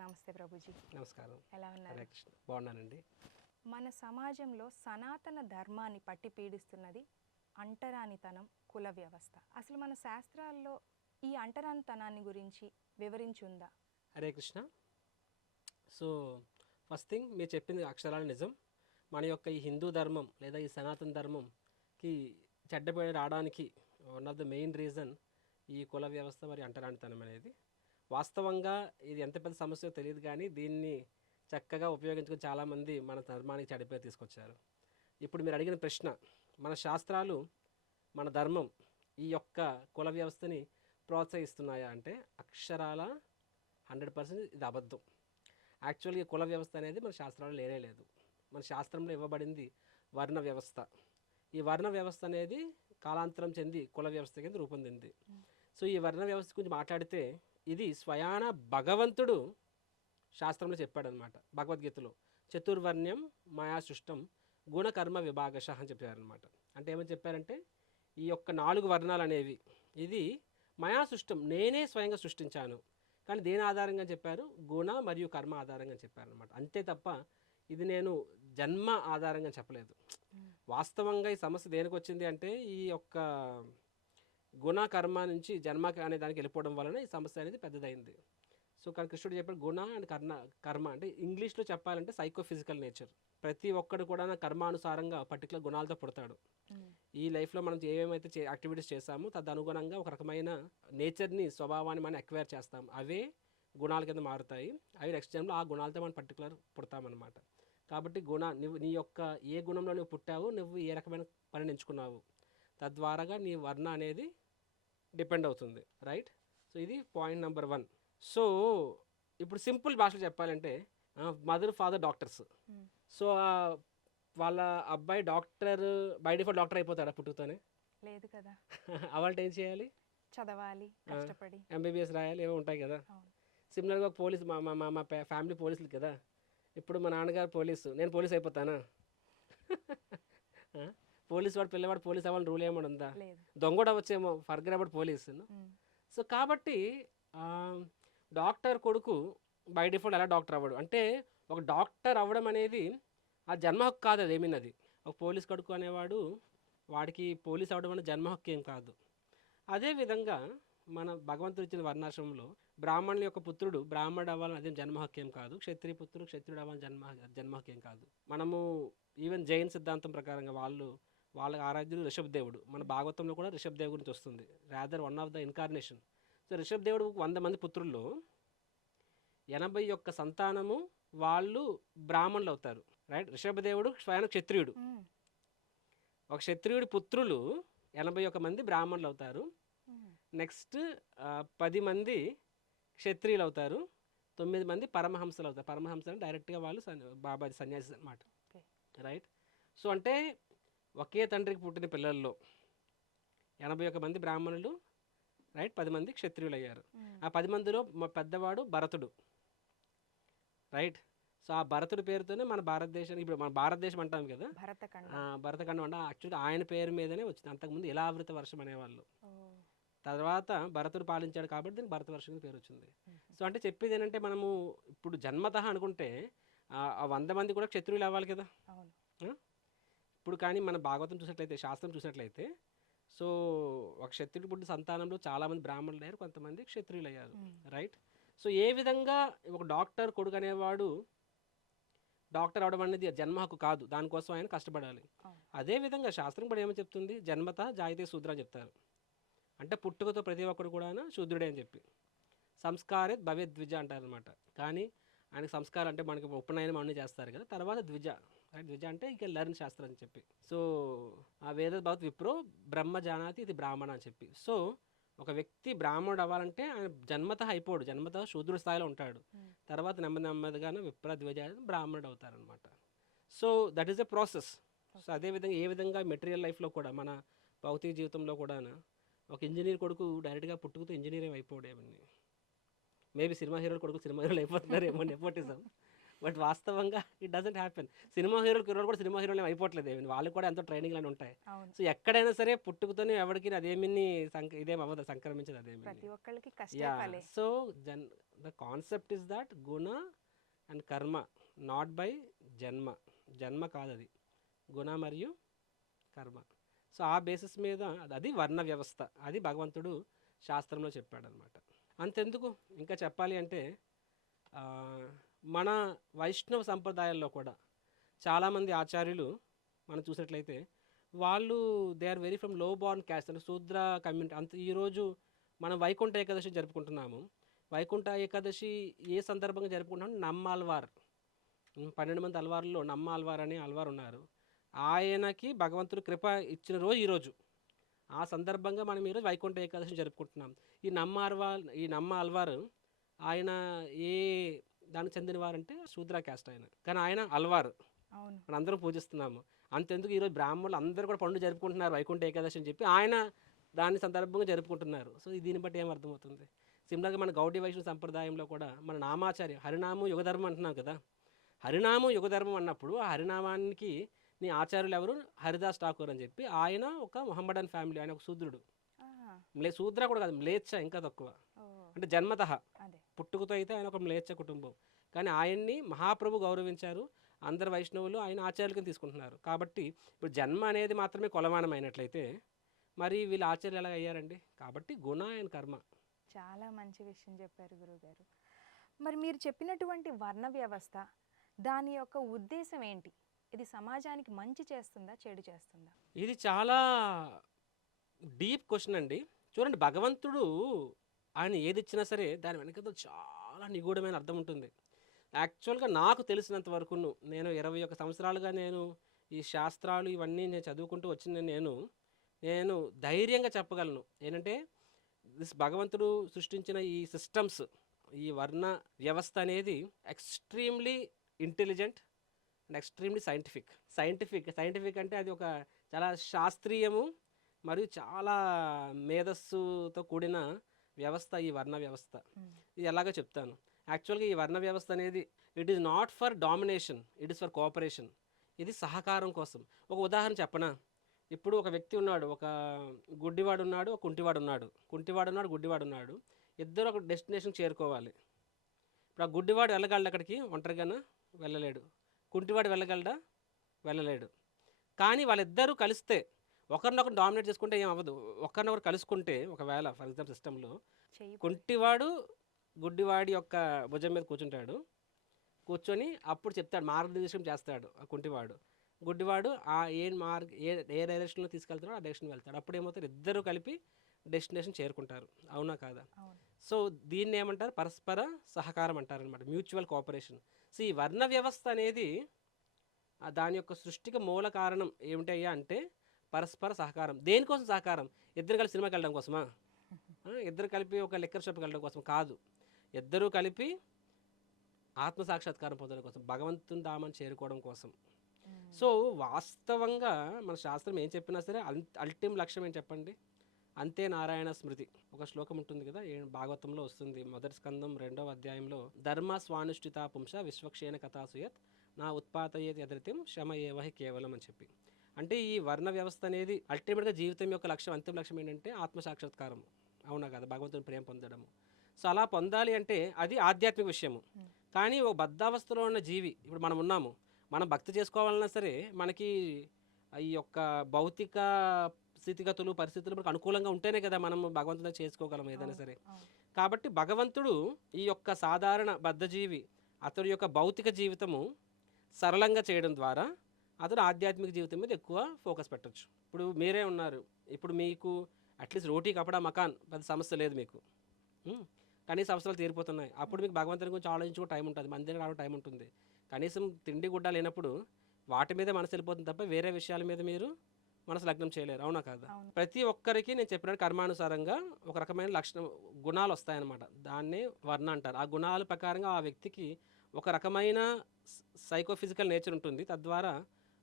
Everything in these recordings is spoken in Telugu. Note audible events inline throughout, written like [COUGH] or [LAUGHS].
నమస్తే ప్రభుజీ. నమస్కారం. ఎలా ఉన్నారు? బాగున్నానండి మన సమాజంలో సనాతన ధర్మాన్ని పట్టి పీడిస్తున్నది అంటరానితనం కుల వ్యవస్థ. అసలు మన శాస్త్రాల్లో ఈ అంటరానితనాన్ని గురించి వివరించి ఉందా Hare Krishna. So first thing మీరు చెప్పింది అక్షరాల నిజం. మన యొక్క ఈ హిందూ ధర్మం లేదా ఈ సనాతన ధర్మంకి చెడ్డ పేరు రావడానికి one of the main reason ఈ కుల వ్యవస్థ మరి అంటరానితనం అనేది. వాస్తవంగా ఇది ఎంత పెద్ద సమస్యో తెలియదు కానీ దీన్ని చక్కగా ఉపయోగించుకుని చాలామంది మన ధర్మానికి చెడ్డ తీసుకొచ్చారు. ఇప్పుడు మీరు అడిగిన ప్రశ్న మన శాస్త్రాలు మన ధర్మం ఈ యొక్క కుల వ్యవస్థని ప్రోత్సహిస్తున్నాయా అంటే అక్షరాల హండ్రెడ్ పర్సెంట్ ఇది అబద్ధం. యాక్చువల్గా కుల వ్యవస్థ అనేది మన శాస్త్రాలు లేనే లేదు. మన శాస్త్రంలో ఇవ్వబడింది వర్ణ వ్యవస్థ. ఈ వర్ణ వ్యవస్థ అనేది కాలాంతరం చెంది కుల వ్యవస్థ కింద రూపొందింది. సో ఈ వర్ణ వ్యవస్థ గురించి మాట్లాడితే ఇది స్వయాన భగవంతుడు శాస్త్రంలో చెప్పాడనమాట భగవద్గీతలో. చతుర్వర్ణ్యం మాయా సృష్టం గుణకర్మ విభాగశ అని చెప్పారనమాట అంటే ఏమని చెప్పారంటే ఈ యొక్క నాలుగు వర్ణాలు అనేవి ఇది మయా సృష్టం నేనే స్వయంగా సృష్టించాను. కానీ దేని ఆధారంగా చెప్పారు? గుణ మరియు కర్మ ఆధారంగా చెప్పారనమాట అంతే తప్ప ఇది నేను జన్మ ఆధారంగా చెప్పలేదు. వాస్తవంగా ఈ సమస్య దేనికి వచ్చింది అంటే ఈ యొక్క గుణ కర్మ నుంచి జన్మ అనే దానికి వెళ్ళిపోవడం వలన ఈ సమస్య అనేది పెద్దదైంది. సో కానీ కృష్ణుడు చెప్పాడు గుణ అండ్ కర్ణ కర్మ అంటే ఇంగ్లీష్లో చెప్పాలంటే సైకోఫిజికల్ నేచర్ ప్రతి ఒక్కడు కూడా కర్మానుసారంగా పర్టికులర్ గుణాలతో పుడతాడు. ఈ లైఫ్లో మనం ఏమేమైతే చే యాక్టివిటీస్ చేస్తామో తదనుగుణంగా ఒక రకమైన నేచర్ని స్వభావాన్ని మనం ఎక్వైర్ చేస్తాం. అవే గుణాల కింద మారుతాయి. అవి నెక్స్ట్ జన్మలో ఆ గుణాలతో మనం పర్టికులర్ పుడతామన్నమాట. కాబట్టి గుణ నువ్వు నీ యొక్క ఏ గుణంలో నువ్వు పుట్టావు నువ్వు ఏ రకమైన పనిని ఎంచుకున్నావు? తద్వారాగా నీ వర్ణ అనేది డిపెండ్ అవుతుంది రైట్ సో ఇది పాయింట్ నెంబర్ వన్ సో ఇప్పుడు సింపుల్ భాషలో చెప్పాలంటే మదర్ ఫాదర్ డాక్టర్స్ సో వాళ్ళ అబ్బాయి డాక్టర్ బై డిఫాల్ట్ డాక్టర్ అయిపోతాడా పుట్టుకతోనే? లేదు కదా. [LAUGHS] అవాళ్ళ ఏం చేయాలి? చదవాలి కష్టపడి. ఎంబీబీఎస్ రాయాలి ఏవో ఉంటాయి కదా. సిమిలర్గా పోలీస్ మా మా మా- మా ఫ్యా- ఫ్యామిలీ పోలీసులు కదా. ఇప్పుడు మా నాన్నగారు పోలీసు నేను పోలీస్ అయిపోతానా? [LAUGHS] పోలీస్ వాడు పిల్లవాడు పోలీస్ అవ్వాలని రూల్ ఏమైనా ఉందా? లేదు. దొంగ కూడా వచ్చేమో ఫర్గర్ అబౌట్ పోలీసు. సో కాబట్టి డాక్టర్ కొడుకు బై డిఫాల్ట్ ఎలా డాక్టర్ అవ్వడు. అంటే ఒక డాక్టర్ అవ్వడం అనేది ఆ జన్మ హక్కు కాదు అది ఏమిన్నది? ఒక పోలీస్ కొడుకు అనేవాడు వాడికి పోలీస్ అవ్వడం అనేది జన్మ హక్కు ఏం కాదు. అదేవిధంగా మన భగవంతుడు ఇచ్చిన వర్ణాశ్రమంలో బ్రాహ్మణుల యొక్క పుత్రుడు బ్రాహ్మణుడు అవ్వాలని అదేం జన్మ హక్కు ఏం కాదు. క్షత్రియ పుత్రుడు క్షత్రుడు అవ్వాలని జన్మ జన్మ హక్కు ఏం కాదు. మనము ఈవెన్ జైన్ సిద్ధాంతం ప్రకారంగా వాళ్ళు వాళ్ళ ఆరాధ్యుడు రిషబ్ దేవుడు. మన భాగవతంలో కూడా రిషబ్ దేవ్ గురించి వస్తుంది. Rather one of the incarnation so Rishabh దేవుడు వంద మంది పుత్రుల్లో ఎనభై యొక్క సంతానము వాళ్ళు బ్రాహ్మణులు అవుతారు. రైట్ రిషభదేవుడు స్వయం క్షత్రియుడు. ఉమ్. ఒక క్షత్రియుడి పుత్రులు ఎనభై ఒక మంది బ్రాహ్మణులు అవుతారు. నెక్స్ట్ ఆ, పది మంది క్షత్రియులు అవుతారు. తొమ్మిది మంది పరమహంసలు అవుతారు. పరమహంసలు డైరెక్ట్గా వాళ్ళు బాబాది సన్యాసి అనమాట రైట్ సో అంటే ఒకే తండ్రికి పుట్టిన పిల్లల్లో ఎనభై ఒక మంది బ్రాహ్మణులు రైట్? పది మంది క్షత్రియులు అయ్యారు. ఆ పది మందిలో మా పెద్దవాడు భరతుడు. రైట్? సో ఆ భరతుడి పేరుతోనే మన భారతదేశానికి ఇప్పుడు మన భారతదేశం అంటాం కదా? భరతఖండం. అంటే యాక్చువల్గా ఆయన పేరు మీదనే వచ్చింది. అంతకుముందు ఇలావృత వర్షం అనేవాళ్ళు. తర్వాత భరతుడు పాలించాడు కాబట్టి దీనికి భరత వర్షం పేరు వచ్చింది. సో అంటే చెప్పేది ఏంటంటే మనము ఇప్పుడు జన్మతః అనుకుంటే ఆ వంద మంది కూడా క్షత్రియులు అవ్వాలి కదా? ఇప్పుడు కానీ మన భాగవతం చూసినట్లయితే శాస్త్రం చూసినట్లయితే సో ఒక క్షత్రియుడు పుట్టిన సంతానంలో చాలామంది బ్రాహ్మణులు అయ్యారు కొంతమంది క్షత్రియులు అయ్యారు రైట్? సో ఏ విధంగా ఒక డాక్టర్ కొడుకు అనేవాడు డాక్టర్ అవడం అనేది జన్మ హక్కు కాదు దానికోసం ఆయన కష్టపడాలి. అదే విధంగా శాస్త్రం కూడా ఏమని చెప్తుంది? జన్మత జాయితే శూద్ర అని చెప్తారు. అంటే పుట్టుకతో ప్రతి ఒక్కడు కూడా శూద్రుడే అని చెప్పి. సంస్కారే భవ్య ద్విజ అంటారనమాట కానీ ఆయనకి సంస్కారం అంటే మనకి ఉపనయనం అన్నీ చేస్తారు కదా తర్వాత ద్విజ. ద్విజ అంటే ఇక లర్న్ శాస్త్రం అని చెప్పి. సో ఆ వేద భవత్ విప్రో బ్రహ్మ జానాతి ఇది బ్రాహ్మణ అని చెప్పి. సో ఒక వ్యక్తి బ్రాహ్మణుడు అవ్వాలంటే ఆయన జన్మత అయిపోడు జన్మత శూద్రుడి స్థాయిలో ఉంటాడు. తర్వాత నెమ్మది నెమ్మదిగానే విప్ర ద్విజ బ్రాహ్మణుడు అవుతారనమాట so that is a process so అదేవిధంగా ఏ విధంగా మెటీరియల్ లైఫ్లో కూడా మన భౌతిక జీవితంలో కూడా ఒక ఇంజనీర్ కొడుకు డైరెక్ట్గా పుట్టుకుతో ఇంజనీరింగ్ అయిపోడు ఏమని. మేబీ సినిమా హీరోలు కొడుకు సినిమా హీరోలు అయిపోతున్నారు ఏమో నెపోటిజం [LAUGHS] బట్ వాస్తవంగా ఇట్ డజంట్ హ్యాపెన్. సినిమా హీరోలు కుర్రోలు కూడా సినిమా హీరోలు అయిపోవట్లేదు. ఏమి వాళ్ళకి కూడా ఎంతో ట్రైనింగ్ అని ఉంటాయి. సో ఎక్కడైనా సరే పుట్టుకతోనే ఎవరికి అదేమిని ఇదేం అవ్వదు సంక్రమించదు అదేమి so Jan the concept is that guna and karma not by janma. జన్మ కాదు అది గుణ మరియు కర్మ. సో ఆ బేసిస్ మీద అది- వర్ణ వ్యవస్థ. అది భగవంతుడు శాస్త్రంలో చెప్పాడనమాట. అంతెందుకు? ఇంకా చెప్పాలి అంటే మన వైష్ణవ సంప్రదాయాల్లో కూడా చాలామంది ఆచార్యులు మనం చూసినట్లయితే వాళ్ళు దే ఆర్ వెరీ ఫ్రమ్లో బార్న్ క్యాస్ట్ అంటే శూద్ర కమ్యూనిటీ. అంత ఈరోజు మనం వైకుంఠ ఏకాదశి జరుపుకుంటున్నాము. వైకుంఠ ఏకాదశి ఏ సందర్భంగా జరుపుకుంటున్నాం? నమ్మాల్వార్. పన్నెండు మంది అల్వార్లో నమ్మ అల్వార్ అని అల్వార్ ఉన్నారు. ఆయనకి భగవంతుడు కృప ఇచ్చిన రోజు ఈరోజు ఆ సందర్భంగా మనం ఈరోజు వైకుంఠ ఏకాదశి జరుపుకుంటున్నాం. ఈ నమ్మ అల్వార్ ఈ నమ్మ అల్వారు ఆయన ఏ దానికి చెందినవారంటే శూద్ర క్యాస్ట్ ఆయన. కానీ ఆయన అల్వార్. మనం అందరం పూజిస్తున్నాము. అంతెందుకు ఈరోజు బ్రాహ్మణులు అందరూ కూడా పండుగ జరుపుకుంటున్నారు వైకుంఠ ఏకాదశి అని చెప్పి ఆయన దాని సందర్భంగా జరుపుకుంటున్నారు. సో దీన్ని బట్టి ఏం అర్థమవుతుంది? సిమిలర్గా మన గౌడీ వైష్ణవ సంప్రదాయంలో కూడా మన నామాచార్య హరినామం యుగధర్మం అంటున్నాం కదా. హరినామం యుగధర్మం అన్నప్పుడు ఆ హరినామానికి నీ ఆచార్యులు ఎవరు? హరిదాస్ ఠాకూర్ అని చెప్పి ఆయన ఒక మొహమ్మడన్ ఫ్యామిలీ ఆయన ఒక శూద్రుడు. మ్లే శూద్ర కూడా కాదు మ్లేచ్ఛ ఇంకా తక్కువ. అంటే జన్మతః. అదే. పుట్టుకతో అయితే ఆయన ఒక మ్లేచ్ఛ కుటుంబం. కానీ ఆయన్ని మహాప్రభు గౌరవించారు. అందరు వైష్ణవులు ఆయన ఆచార్యులకి తీసుకుంటున్నారు. కాబట్టి ఇప్పుడు జన్మ అనేది మాత్రమే కొలమానమైనట్లయితే మరి వీళ్ళు ఆచార్యులు ఎలా అయ్యారండి? కాబట్టి గుణ అండ్ కర్మ. చాలా మంచి విషయం చెప్పారు గురుగారు. మరి మీరు చెప్పినటువంటి వర్ణ వ్యవస్థ దాని యొక్క ఉద్దేశం ఏంటి? ఇది సమాజానికి మంచి చేస్తుందా చెడు చేస్తుందా? ఇది చాలా డీప్ క్వశ్చన్ అండి. చూడండి భగవంతుడు ఆయన ఏది ఇచ్చినా సరే దాని వెనకతో చాలా నిగూఢమైన అర్థం ఉంటుంది. యాక్చువల్గా నాకు తెలిసినంత వరకు నేను ఇరవై ఒక సంవత్సరాలుగా నేను ఈ శాస్త్రాలు ఇవన్నీ నేను చదువుకుంటూ వచ్చిన నేను నేను ధైర్యంగా చెప్పగలను. ఏంటంటే దిస్ భగవంతుడు సృష్టించిన ఈ సిస్టమ్స్ ఈ వర్ణ వ్యవస్థ అనేది extremely intelligent and extremely scientific. Scientific scientific అంటే అది ఒక చాలా శాస్త్రీయము మరియు చాలా మేధస్సుతో కూడిన వ్యవస్థ ఈ వర్ణ వ్యవస్థ. మ్మ్. ఇది ఎలాగో చెప్తాను. యాక్చువల్గా ఈ వర్ణ వ్యవస్థ అనేది it is not for domination it is for cooperation ఇది సహకారం కోసం. ఒక ఉదాహరణ చెప్పనా? ఇప్పుడు ఒక వ్యక్తి ఉన్నాడు ఒక గుడ్డివాడు ఉన్నాడు ఒక కుంటివాడు ఉన్నాడు. కుంటివాడు ఉన్నాడు గుడ్డివాడు ఉన్నాడు. ఇద్దరు ఒక డెస్టినేషన్ చేరుకోవాలి. ఇప్పుడు ఆ గుడ్డివాడు వెళ్ళగలడు అక్కడికి ఒంటరిగాన? వెళ్ళలేడు. కుంటివాడు వెళ్ళగలడా? వెళ్ళలేడు. కానీ వాళ్ళిద్దరూ కలిస్తే ఒకరినొకరు డామినేట్ చేసుకుంటే ఏం అవ్వదు. ఒకరినొకరు కలుసుకుంటే ఒకవేళ ఫర్ ఎగ్జాంపుల్ సిస్టంలో కుంటివాడు గుడ్డివాడి యొక్క భుజం మీద కూర్చుంటాడు. కూర్చొని అప్పుడు చెప్తాడు మార్గదర్శనం చేస్తాడు ఆ కుంటివాడు. గుడ్డివాడు ఆ ఏ మార్గ ఏ ఏ డైరెక్షన్లో తీసుకెళ్తాడో ఆ డైరెక్షన్ వెళ్తాడు. అప్పుడు ఏమవుతారు ఇద్దరు కలిపి డెస్టినేషన్ చేరుకుంటారు. అవునా కాదా? సో దీన్ని ఏమంటారు? పరస్పర సహకారం అంటారు అనమాట మ్యూచువల్ కోఆపరేషన్. సో ఈ వర్ణ వ్యవస్థ అనేది దాని యొక్క సృష్టికి మూల కారణం ఏమిటయ్యా అంటే పరస్పర సహకారం. దేనికోసం సహకారం? ఇద్దరు కలిసి సినిమాకి వెళ్ళడం కోసమా? ఇద్దరు కలిపి ఒక లెక్కర్ షాప్కి వెళ్ళడం కోసం కాదు. ఇద్దరూ కలిపి ఆత్మ సాక్షాత్కారం పొందడం కోసం భగవంతుని దామని చేరుకోవడం కోసం. సో వాస్తవంగా మన శాస్త్రం ఏం చెప్పినా సరే అల్టిమ్ లక్ష్యం ఏం చెప్పండి? అంతే నారాయణ స్మృతి. ఒక శ్లోకం ఉంటుంది కదా భాగవతంలో వస్తుంది. మొదటి స్కందం రెండవ అధ్యాయంలో ధర్మ స్వానుష్ఠిత పుంస విశ్వక్షేణ కథాసుయత్ నా ఉత్పాతయేత్ ఎదరితం శమ ఏవహి కేవలం అని చెప్పి. అంటే ఈ వర్ణ వ్యవస్థ అనేది అల్టిమేట్గా జీవితం యొక్క లక్ష్యం అంతిమ లక్ష్యం ఏంటంటే ఆత్మ సాక్షాత్కారం అవునా కదా? భగవంతుని ప్రేమ పొందడము. సో అలా పొందాలి అంటే అది ఆధ్యాత్మిక విషయము. కానీ ఒక బద్ధావస్థలో ఉన్న జీవి ఇప్పుడు మనం ఉన్నాము మనం భక్తి చేసుకోవాలన్నా సరే మనకి ఈ యొక్క భౌతిక స్థితిగతులు పరిస్థితులు మనకు అనుకూలంగా ఉంటేనే కదా మనం భగవంతుని చేసుకోగలం ఏదైనా సరే. కాబట్టి భగవంతుడు ఈ యొక్క సాధారణ బద్ధజీవి అతడి యొక్క భౌతిక జీవితము సరళంగా చేయడం ద్వారా అతడు ఆధ్యాత్మిక జీవితం మీద ఎక్కువ ఫోకస్ పెట్టొచ్చు. ఇప్పుడు మీరే ఉన్నారు. ఇప్పుడు మీకు అట్లీస్ట్ రోటీ కపడా మకాన్ పెద్ద సమస్య లేదు మీకు. ఉమ్, కనీస అవసరాలు తీరిపోతున్నాయి. అప్పుడు మీకు భగవంతుని గురించి ఆలోచించుకో టైం ఉంటుంది. మందిరం రావడం టైం ఉంటుంది. కనీసం తిండి గుడ్డ లేనప్పుడు వాటి మీద మనసు వెళ్ళిపోతుంది తప్ప వేరే విషయాల మీద మీరు మనసు లగ్నం చేయలేరు. అవునా కాదా. ప్రతి ఒక్కరికి నేను చెప్పినట్టు కర్మానుసారంగా ఒక రకమైన లక్షణం గుణాలు వస్తాయన్నమాట. దాన్నే వర్ణ అంటారు. ఆ గుణాల ప్రకారంగా ఆ వ్యక్తికి ఒక రకమైన సైకోఫిజికల్ నేచర్ ఉంటుంది. తద్వారా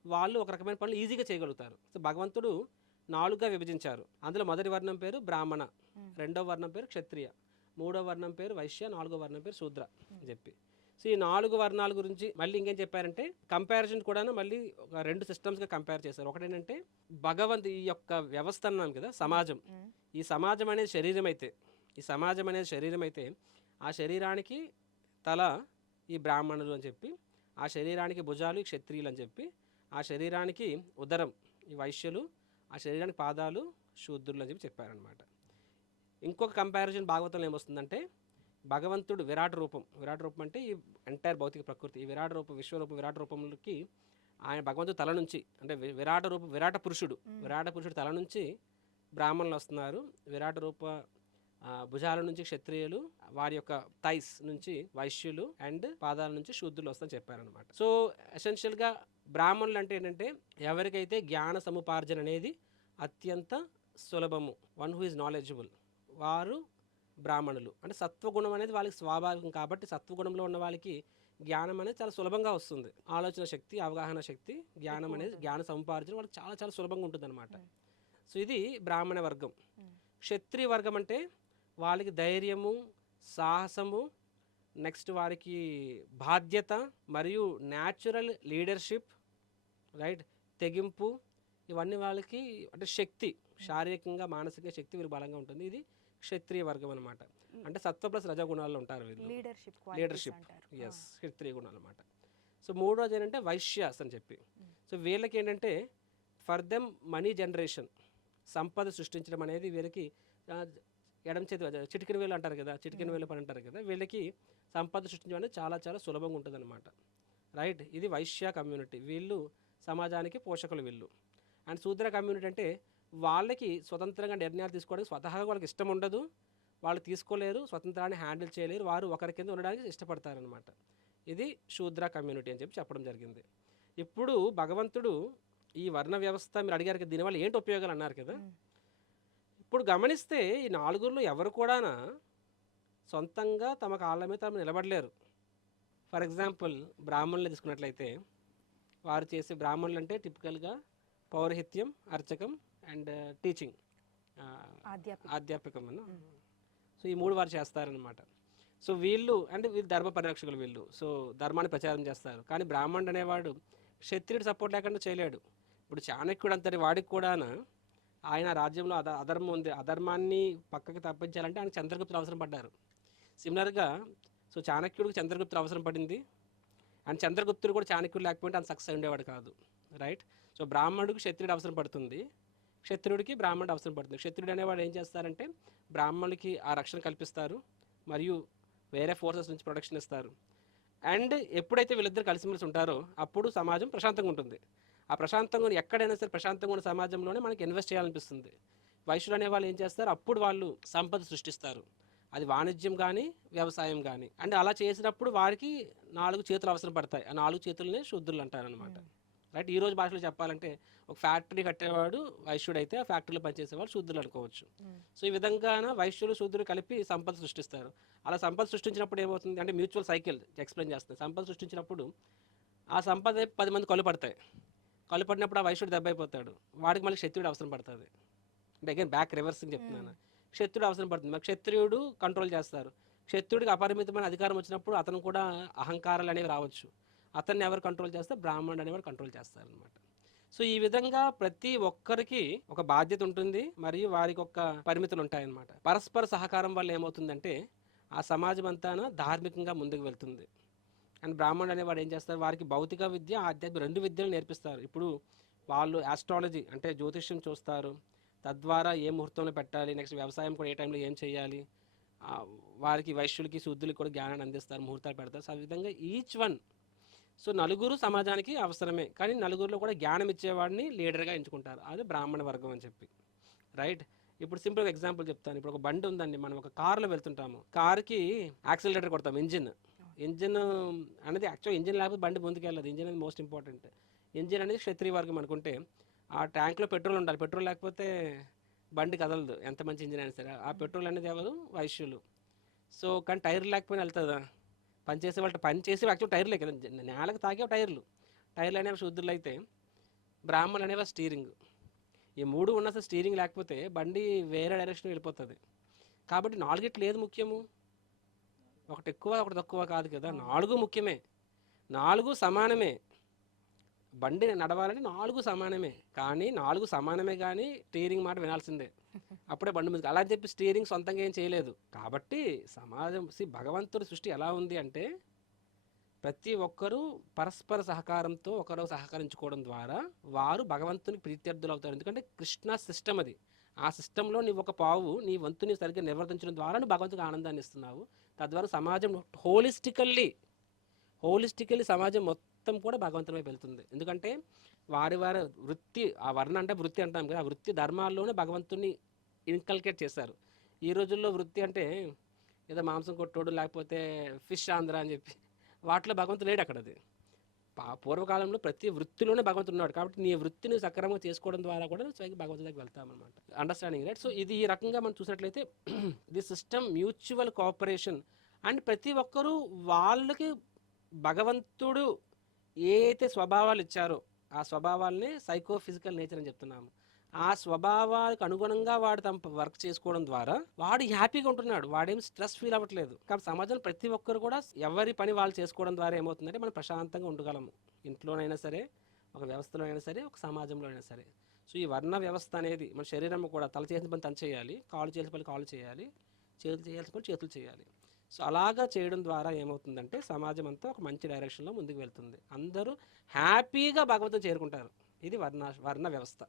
వాళ్ళు ఒక రకమైన పనులు ఈజీగా చేయగలుగుతారు. సో భగవంతుడు నాలుగుగా విభజించారు. అందులో మొదటి వర్ణం పేరు బ్రాహ్మణ మ్మ్. రెండో వర్ణం పేరు క్షత్రియ మూడో వర్ణం పేరు వైశ్య నాలుగో వర్ణం పేరు శూద్ర అని చెప్పి. సో ఈ నాలుగు వర్ణాల గురించి మళ్ళీ ఇంకేం చెప్పారంటే కంపారిజన్ కూడా మళ్ళీ ఒక రెండు సిస్టమ్స్గా కంపేర్ చేశారు. ఒకటి ఏంటంటే భగవంత్ ఈ యొక్క వ్యవస్థ అన్నాం కదా సమాజం. ఈ సమాజం అనేది శరీరం అయితే ఈ సమాజం అనేది శరీరం అయితే ఆ శరీరానికి తల ఈ బ్రాహ్మణులు అని చెప్పి ఆ శరీరానికి భుజాలు ఈ క్షత్రియులు అని చెప్పి ఆ శరీరానికి ఉదరం ఈ వైశ్యులు ఆ శరీరానికి పాదాలు శూద్రులు అని చెప్పి చెప్పారనమాట ఇంకొక కంపారిజన్ భాగవతంలో ఏమొస్తుందంటే భగవంతుడు విరాట్ రూపం. విరాట్ రూపం అంటే ఈ ఎంటైర్ భౌతిక ప్రకృతి. ఈ విరాట్ రూపం విశ్వరూపం విరాట్ రూపంలోకి ఆయన భగవంతుడు తల నుంచి అంటే విరాట రూపం విరాట పురుషుడు. విరాట పురుషుడు తల నుంచి బ్రాహ్మణులు వస్తున్నారు. విరాట రూప భుజాల నుంచి క్షత్రియులు వారి యొక్క థైస్ నుంచి వైశ్యులు అండ్ పాదాల నుంచి శూద్రులు వస్తారని చెప్పారనమాట సో ఎసెన్షియల్గా బ్రాహ్మణులు అంటే ఏంటంటే ఎవరికైతే జ్ఞాన సముపార్జన అనేది అత్యంత సులభము వన్ హూ ఇస్ నాలెడ్జబుల్ వారు బ్రాహ్మణులు అంటే సత్వగుణం అనేది వాళ్ళకి స్వాభావికం కాబట్టి సత్వగుణంలో ఉన్న వాళ్ళకి జ్ఞానం అనేది చాలా సులభంగా వస్తుంది ఆలోచన శక్తి అవగాహన శక్తి జ్ఞానం అనేది. జ్ఞాన సముపార్జన వాళ్ళకి చాలా చాలా సులభంగా ఉంటుంది అనమాట. సో ఇది బ్రాహ్మణ వర్గం. క్షత్రియ వర్గం అంటే వాళ్ళకి ధైర్యము సాహసము నెక్స్ట్ వారికి బాధ్యత మరియు న్యాచురల్ లీడర్షిప్ రైట్? తెగింపు ఇవన్నీ వాళ్ళకి అంటే శక్తి శారీరకంగా మానసిక శక్తి వీరు బలంగా ఉంటుంది. ఇది క్షత్రియ వర్గం అనమాట అంటే సత్వ ప్లస్ రజగుణాల్లో ఉంటారు వీళ్ళు. లీడర్షిప్ లీడర్షిప్ ఎస్ క్షత్రియ గుణాలు అనమాట సో మూడోది ఏంటంటే వైశ్యాస్ అని చెప్పి. సో వీళ్ళకి ఏంటంటే ఫర్ దెమ్ మనీ జనరేషన్ సంపద సృష్టించడం అనేది వీళ్ళకి ఎడం చేతి చిటికిన వేలు అంటారు కదా చిటికిన. వేలు పని అంటారు కదా వీళ్ళకి సంపద సృష్టించడం అనేది చాలా చాలా సులభంగా ఉంటుంది రైట్? ఇది వైశ్య కమ్యూనిటీ. వీళ్ళు సమాజానికి పోషకులు వీళ్ళు. అండ్ శూద్ర కమ్యూనిటీ అంటే వాళ్ళకి స్వతంత్రంగా నిర్ణయాలు తీసుకోవడానికి స్వతహాగా వాళ్ళకి ఇష్టం ఉండదు. వాళ్ళు తీసుకోలేరు స్వతంత్రాన్ని హ్యాండిల్ చేయలేరు. వారు ఒకరి కింద ఉండడానికి ఇష్టపడతారనమాట ఇది శూద్ర కమ్యూనిటీ అని చెప్పి చెప్పడం జరిగింది. ఇప్పుడు భగవంతుడు ఈ వర్ణ వ్యవస్థ మీరు అడిగారు కదా దీనివల్ల ఏంటి ఉపయోగాలు అన్నారు కదా. ఇప్పుడు గమనిస్తే ఈ నాలుగురిలో ఎవరు కూడా సొంతంగా తమ కాళ్ళ మీద తాము నిలబడలేరు. ఫర్ ఎగ్జాంపుల్ బ్రాహ్మణులు తీసుకున్నట్లయితే వారు చేసే బ్రాహ్మణులు అంటే టిపికల్గా పౌరహిత్యం అర్చకం అండ్ టీచింగ్ ఆధ్యాత్మిక. ఆధ్యాత్మికం అన్న. సో ఈ మూడు వారు చేస్తారనమాట సో వీళ్ళు అంటే వీళ్ళు ధర్మ పరిరక్షకులు వీళ్ళు. సో ధర్మాన్ని ప్రచారం చేస్తారు. కానీ బ్రాహ్మణుడు అనేవాడు క్షత్రియుడు సపోర్ట్ లేకుండా చేయలేడు. ఇప్పుడు చాణక్యుడు అంతటి వాడికి కూడా ఆయన రాజ్యంలో అధ అధర్మం ఉంది. అధర్మాన్ని పక్కకి తప్పించాలంటే ఆయన చంద్రగుప్తులు అవసరం పడ్డారు. సిమిలర్గా సో చాణక్యుడికి చంద్రగుప్తులు అవసరం పడింది. అండ్ చంద్రగుప్తుడు కూడా చాణక్యుడు లేకపోతే అంత సక్సెస్ ఉండేవాడు కాదు రైట్ సో బ్రాహ్మణుడికి క్షత్రుడు అవసరం పడుతుంది. క్షత్రుడికి బ్రాహ్మణుడు అవసరం పడుతుంది. క్షత్రుడు అనేవాడు ఏం చేస్తారంటే బ్రాహ్మణులకి ఆ రక్షణ కల్పిస్తారు మరియు వేరే ఫోర్సెస్ నుంచి ప్రొటెక్షన్ ఇస్తారు. అండ్ ఎప్పుడైతే వీళ్ళిద్దరు కలిసిమెలిసి ఉంటారో అప్పుడు సమాజం ప్రశాంతంగా ఉంటుంది. ఆ ప్రశాంతంగా ఎక్కడైనా సరే ప్రశాంతంగా ఉన్న సమాజంలోనే మనకి ఇన్వెస్ట్ చేయాలనిపిస్తుంది. వైశ్యులు అనే వాళ్ళు ఏం చేస్తారు? అప్పుడు వాళ్ళు సంపద సృష్టిస్తారు. అది వాణిజ్యం కానీ వ్యవసాయం కానీ అంటే అలా చేసినప్పుడు వారికి నాలుగు చేతులు అవసరం పడతాయి. ఆ నాలుగు చేతులనే శుద్ధులు అంటారనమాట. రైట్? ఈ రోజు భాషలో చెప్పాలంటే ఒక ఫ్యాక్టరీ కట్టేవాడు వైశ్యుడు అయితే ఆ ఫ్యాక్టరీలో పనిచేసేవాడు శూద్రులు అనుకోవచ్చు. సో ఈ విధంగా వైశ్యులు శూద్రులు కలిపి సంపద సృష్టిస్తారు. అలా సంపద సృష్టించినప్పుడు ఏమవుతుంది అంటే మ్యూచువల్ సైకిల్ ఎక్స్ప్లెయిన్ చేస్తుంది. సంపద సృష్టించినప్పుడు ఆ సంపద పది మంది కళ్ళు పడతాయి. కళ్ళు పడినప్పుడు ఆ వైశ్యుడు దెబ్బ అయిపోతాడు. వాడికి మళ్ళీ క్షత్రియుడు అవసరం పడుతుంది. అంటే అగైన్ బ్యాక్ రివర్సింగ్ చెప్తున్నాను. క్షత్రుడు అవసరం పడుతుంది. మరి క్షత్రియుడు కంట్రోల్ చేస్తారు. క్షత్రుడికి అపరిమితమైన అధికారం వచ్చినప్పుడు అతను కూడా అహంకారాలు అనేవి రావచ్చు. అతన్ని ఎవరు కంట్రోల్ చేస్తే బ్రాహ్మణుడు అనేవాడు కంట్రోల్ చేస్తారనమాట సో ఈ విధంగా ప్రతి ఒక్కరికి ఒక బాధ్యత ఉంటుంది. మరియు వారికి ఒక పరిమితులు ఉంటాయన్నమాట. పరస్పర సహకారం వల్ల ఏమవుతుందంటే ఆ సమాజం అంతా ధార్మికంగా ముందుకు వెళ్తుంది. అండ్ బ్రాహ్మణుడు అనేవాడు ఏం చేస్తారు? వారికి భౌతిక విద్య ఆధ్యాత్మిక రెండు విద్యలు నేర్పిస్తారు. ఇప్పుడు వాళ్ళు ఆస్ట్రాలజీ అంటే జ్యోతిష్యం చూస్తారు. తద్వారా ఏ ముహూర్తంలో పెట్టాలి నెక్స్ట్ వ్యవసాయం కూడా ఏ టైంలో ఏం చేయాలి వారికి వైశ్యులకి శుద్ధులకి కూడా జ్ఞానాన్ని అందిస్తారు ముహూర్తాలు పెడతారు. సో ఆ విధంగా ఈచ్ వన్ సో నలుగురు సమాజానికి అవసరమే కానీ నలుగురిలో కూడా జ్ఞానం ఇచ్చేవాడిని లీడర్గా ఎంచుకుంటారు. అది బ్రాహ్మణ వర్గం అని చెప్పి. రైట్ ఇప్పుడు సింపుల్గా ఎగ్జాంపుల్ చెప్తాను. ఇప్పుడు ఒక బండి ఉందండి మనం ఒక కార్లో వెళ్తుంటాము. కార్కి యాక్సిలరేటర్ కొడతాం ఇంజిన్ ఇంజిన్ అనేది యాక్చువల్ ఇంజిన్ లేకపోతే బండి ముందుకెళ్ళదు. ఇంజిన్ అనేది మోస్ట్ ఇంపార్టెంట్ ఇంజిన్ అనేది క్షత్రియ వర్గం అనుకుంటే ఆ ట్యాంక్లో పెట్రోల్ ఉండాలి. పెట్రోల్ లేకపోతే బండి కదలదు. ఎంత మంచి ఇంజిన్ అయినా సరే. ఆ పెట్రోల్ అనేది అవ్వదు వైశ్యులు. సో కానీ టైర్లు లేకపోయినా వెళ్తుందా? పని చేసే వాళ్ళు పని చేసి యాక్చువల్ టైర్లే కదా. నేలకు తాగే టైర్లు. టైర్లు అనేవి శుద్ధులు అయితే బ్రాహ్మణులు అనేవి స్టీరింగ్. ఈ మూడు ఉన్న అసలు స్టీరింగ్ లేకపోతే బండి వేరే డైరెక్షన్ వెళ్ళిపోతుంది. కాబట్టి నాలుగిట్లు ఏది ముఖ్యము? ఒకటి ఎక్కువ ఒకటి తక్కువ కాదు కదా. నాలుగు ముఖ్యమే. నాలుగు సమానమే. బండి నడవాలంటే నాలుగు సమానమే. కానీ నాలుగు సమానమే కానీ స్టీరింగ్ మాట వినాల్సిందే. అప్పుడే బండి మీద అలా అని చెప్పి స్టీరింగ్ సొంతంగా ఏం చేయలేదు. కాబట్టి సమాజం సి భగవంతుడి సృష్టి ఎలా ఉంది అంటే ప్రతి ఒక్కరూ పరస్పర సహకారంతో ఒకరు సహకరించుకోవడం ద్వారా వారు భగవంతునికి ప్రీత్యర్థులు అవుతారు. ఎందుకంటే కృష్ణ సిస్టమ్ అది. ఆ సిస్టంలో నీవు ఒక పావు నీ వంతుని సరిగ్గా నిర్వర్తించడం ద్వారా నువ్వు భగవంతునికి ఆనందాన్ని ఇస్తున్నావు. తద్వారా సమాజం హోలిస్టికల్లీ హోలిస్టికల్లీ సమాజం మొత్తం మొత్తం కూడా భగవంతుని వైపు వెళ్తుంది. ఎందుకంటే వారి వారి వృత్తి ఆ వర్ణ అంటే వృత్తి అంటాం కదా ఆ వృత్తి ధర్మాల్లోనే భగవంతుని ఇన్కల్కేట్ చేశారు. ఈ రోజుల్లో వృత్తి అంటే ఏదో మాంసం కొట్టోడు లేకపోతే ఫిష్ ఆంధ్ర అని చెప్పి వాటిలో భగవంతుడు లేడు అక్కడ అది. పా- పూర్వకాలంలో ప్రతి వృత్తిలోనే భగవంతుడు ఉన్నాడు. కాబట్టి నీ వృత్తిని సక్రమంగా చేసుకోవడం ద్వారా కూడా స్వయంగా భగవంతుడి దగ్గరికి వెళ్తామన్నమాట అండర్స్టాండింగ్ రైట్ సో ఇది ఈ రకంగా మనం చూసినట్లయితే [CLEARS THROAT] the system mutual cooperation and ప్రతి ఒక్కరూ వాళ్ళకి భగవంతుడు ఏ అయితే స్వభావాలు ఇచ్చారో ఆ స్వభావాలని సైకో ఫిజికల్ నేచర్ అని చెప్తున్నాము. ఆ స్వభావాలకు అనుగుణంగా వాడు తమ వర్క్ చేసుకోవడం ద్వారా వాడు హ్యాపీగా ఉంటున్నాడు. వాడేం స్ట్రెస్ ఫీల్ అవ్వట్లేదు. కాబట్టి సమాజంలో ప్రతి ఒక్కరు కూడా ఎవరి పని వాళ్ళు చేసుకోవడం ద్వారా ఏమవుతుందంటే మనం ప్రశాంతంగా ఉండగలము. ఇంట్లోనైనా సరే ఒక వ్యవస్థలో అయినా సరే ఒక సమాజంలో అయినా సరే. సో ఈ వర్ణ వ్యవస్థ అనేది మన శరీరం కూడా తల చేసిన పని తను చేయాలి కాలు చేసిన పని కాలు చేయాలి చేతులు చేయాల్సిన పని చేతులు చేయాలి. సో అలాగా చేయడం ద్వారా ఏమవుతుందంటే సమాజం అంతా ఒక మంచి డైరెక్షన్లో ముందుకు వెళ్తుంది. అందరూ హ్యాపీగా భగవంతుని చేరుకుంటారు. ఇది వర్ణ వర్ణ వ్యవస్థ.